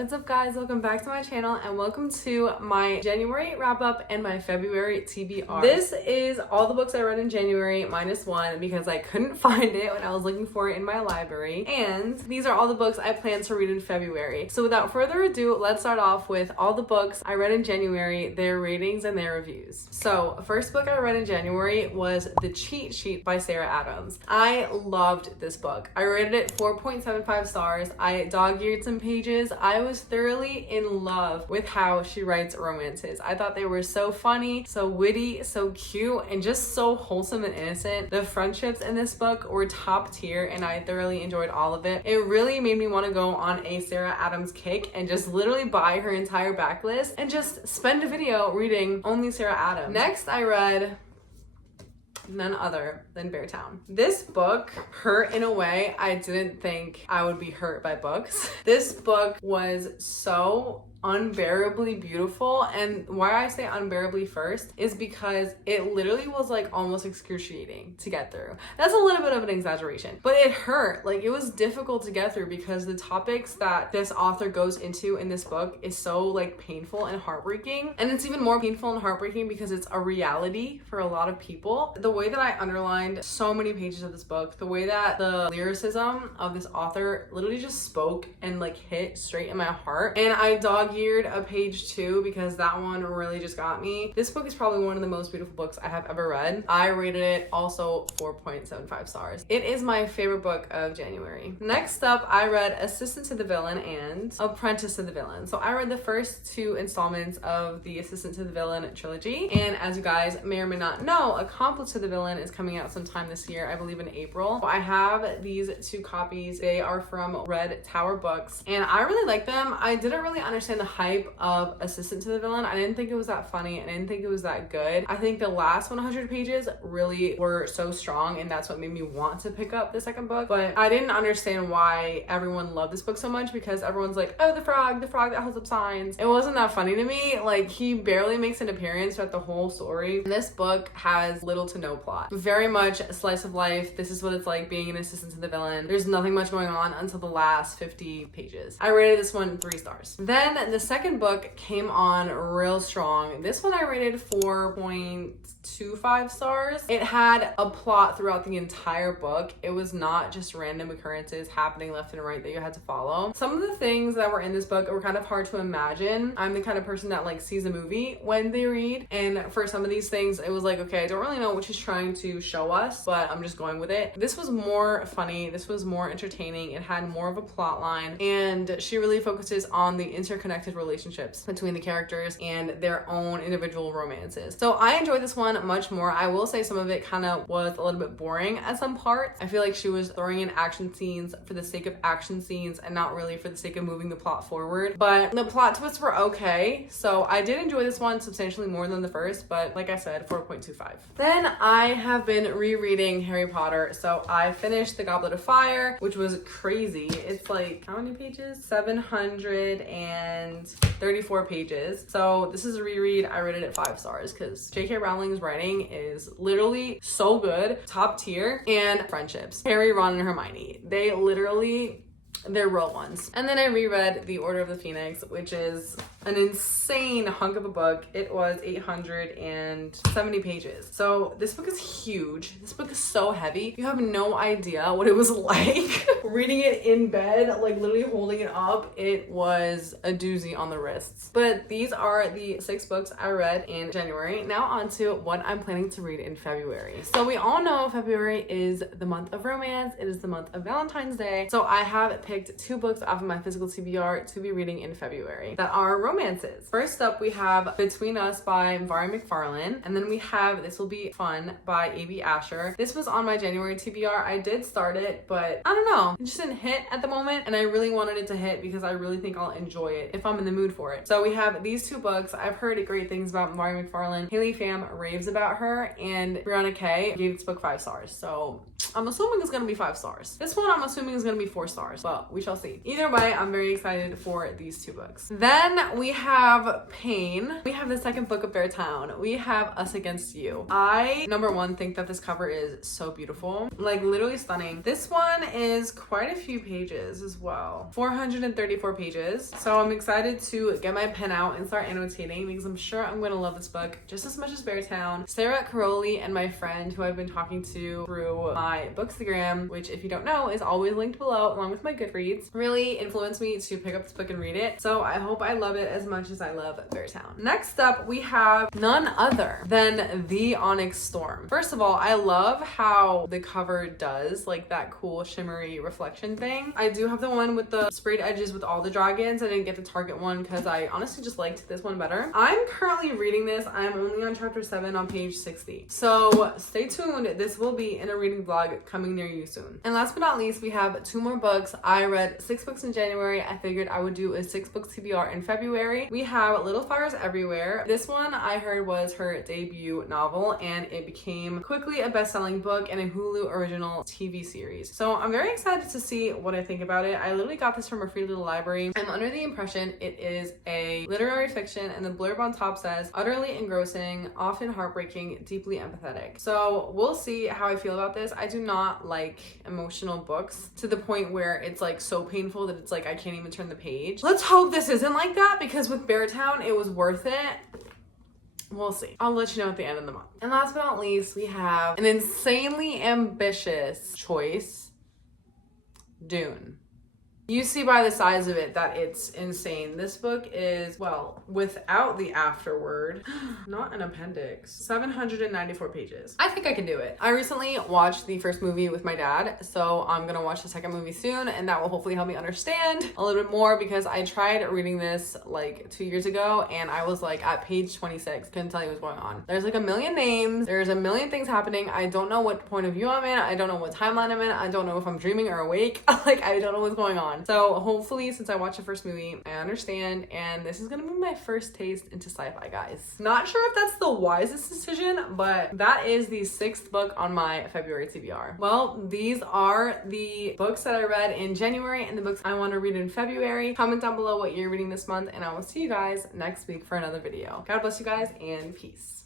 What's up guys, welcome back to my channel and welcome to my January wrap up and my February TBR. This is all the books I read in January minus one because I couldn't find it when I was looking for it in my library, and these are all the books I plan to read in February. So without further ado, let's start off with all the books I read in January, their ratings and their reviews. So first book I read in January was The Cheat Sheet by Sarah Adams. I loved this book. I rated it 4.75 stars. I dog-eared some pages. I was thoroughly in love with how she writes romances. I thought they were so funny, so witty, so cute, and just so wholesome and innocent. The friendships in this book were top tier and I thoroughly enjoyed all of it. It really made me want to go on a Sarah Adams kick and just literally buy her entire backlist and just spend a video reading only Sarah Adams. Next, I read none other than Beartown. This book hurt in a way I didn't think I would be hurt by books. This book was so unbearably beautiful, and why I say unbearably first is because it literally was like almost excruciating to get through. That's a little bit of an exaggeration, but it hurt. Like, it was difficult to get through because the topics that this author goes into in this book is so like painful and heartbreaking, and it's even more painful and heartbreaking because it's a reality for a lot of people. The way that I underlined so many pages of this book, the way that the lyricism of this author literally just spoke and like hit straight in my heart, and I dog-eared a page too because that one really just got me. This book is probably one of the most beautiful books I have ever read. I rated it also 4.75 stars. It is my favorite book of January. Next up, I read Assistant to the Villain and Apprentice to the Villain. So I read the first two installments of the Assistant to the Villain trilogy, and as you guys may or may not know, Accomplice to the Villain is coming out sometime this year, I believe in April. I have these two copies. They are from Red Tower Books and I really like them. I didn't really understand the hype of Assistant to the Villain. I didn't think it was that funny. I didn't think it was that good. I think the last 100 pages really were so strong and that's what made me want to pick up the second book, but I didn't understand why everyone loved this book so much because everyone's like, oh, the frog that holds up signs. It wasn't that funny to me. Like, he barely makes an appearance throughout the whole story. This book has little to no plot. Very much a slice of life. This is what it's like being an assistant to the villain. There's nothing much going on until the last 50 pages. I rated this one 3 stars. Then the second book came on real strong. This one I rated 4.25 stars. It had a plot throughout the entire book. It was not just random occurrences happening left and right that you had to follow. Some of the things that were in this book were kind of hard to imagine. I'm the kind of person that like sees a movie when they read, and for some of these things it was like, okay, I don't really know what she's trying to show us, but I'm just going with it. This was more funny. This was more entertaining. It had more of a plot line, and she really focuses on the interconnected relationships between the characters and their own individual romances. So I enjoyed this one much more. I will say some of it kind of was a little bit boring at some parts. I feel like she was throwing in action scenes for the sake of action scenes and not really for the sake of moving the plot forward, but the plot twists were okay. So I did enjoy this one substantially more than the first, but like I said, 4.25. Then I have been rereading Harry Potter. So I finished The Goblet of Fire, which was crazy. It's like, how many pages? 734 pages. So this is a reread. I rated it 5 stars because J.K. Rowling's writing is literally so good, top tier. And friendships, Harry, Ron, and Hermione, they're real ones. And then I reread The Order of the Phoenix, which is an insane hunk of a book. It was 870 pages. So this book is huge. This book is so heavy. You have no idea what it was like reading it in bed, like literally holding it up. It was a doozy on the wrists. But these are the 6 books I read in January. Now on to what I'm planning to read in February. So we all know February is the month of romance. It is the month of Valentine's Day. So I have picked 2 books off of my physical TBR to be reading in February that are romances. First up, we have Between Us by Mari McFarlane, and then we have This Will Be Fun by A.B. Asher. This was on my January TBR. I did start it, but I don't know, it just didn't hit at the moment, and I really wanted it to hit because I really think I'll enjoy it if I'm in the mood for it. So we have these 2 books. I've heard great things about Mari McFarlane. Haley Pham raves about her, and Brianna K gave this book 5 stars. So I'm assuming it's gonna be 5 stars. This one I'm assuming is gonna be 4 stars, but we shall see. Either way, I'm very excited for these 2 books. Then we have Pain. We have the second book of Beartown. We have Us Against You. I, number one, think that this cover is so beautiful. Like, literally stunning. This one is quite a few pages as well. 434 pages. So I'm excited to get my pen out and start annotating because I'm sure I'm going to love this book just as much as Beartown. Sarah Caroli and my friend who I've been talking to through my Bookstagram, which if you don't know is always linked below along with my Goodreads, really influenced me to pick up this book and read it. So I hope I love it as much as I love Beartown. Next up, we have none other than The Onyx Storm. First of all, I love how the cover does like that cool shimmery reflection thing. I do have the one with the sprayed edges with all the dragons. I didn't get the Target one because I honestly just liked this one better. I'm currently reading this. I'm only on chapter 7 on page 60. So stay tuned. This will be in a reading vlog coming near you soon. And last but not least, we have 2 more books. I read 6 books in January. I figured I would do a 6-book TBR in February. We have Little Fires Everywhere. This one I heard was her debut novel and it became quickly a best-selling book and a Hulu original TV series. So I'm very excited to see what I think about it. I literally got this from a free little library. I'm under the impression it is a literary fiction and the blurb on top says utterly engrossing, often heartbreaking, deeply empathetic. So we'll see how I feel about this. I do not like emotional books to the point where it's like so painful that it's like I can't even turn the page. Let's hope this isn't like that because with Beartown it was worth it. We'll see. I'll let you know at the end of the month. And last but not least, we have an insanely ambitious choice, Dune. You see by the size of it that it's insane. This book is, well, without the afterword, not an appendix, 794 pages. I think I can do it. I recently watched the first movie with my dad, so I'm gonna watch the second movie soon, and that will hopefully help me understand a little bit more because I tried reading this like 2 years ago, and I was like at page 26, couldn't tell you what's going on. There's like a million names, there's a million things happening. I don't know what point of view I'm in, I don't know what timeline I'm in, I don't know if I'm dreaming or awake. Like, I don't know what's going on. So hopefully, since I watched the first movie, I understand, and this is gonna be my first taste into sci-fi, guys. Not sure if that's the wisest decision, but that is the 6th book on my February TBR. Well, these are the books that I read in January and the books I want to read in February. Comment down below what you're reading this month, and I will see you guys next week for another video. God bless you guys, and peace.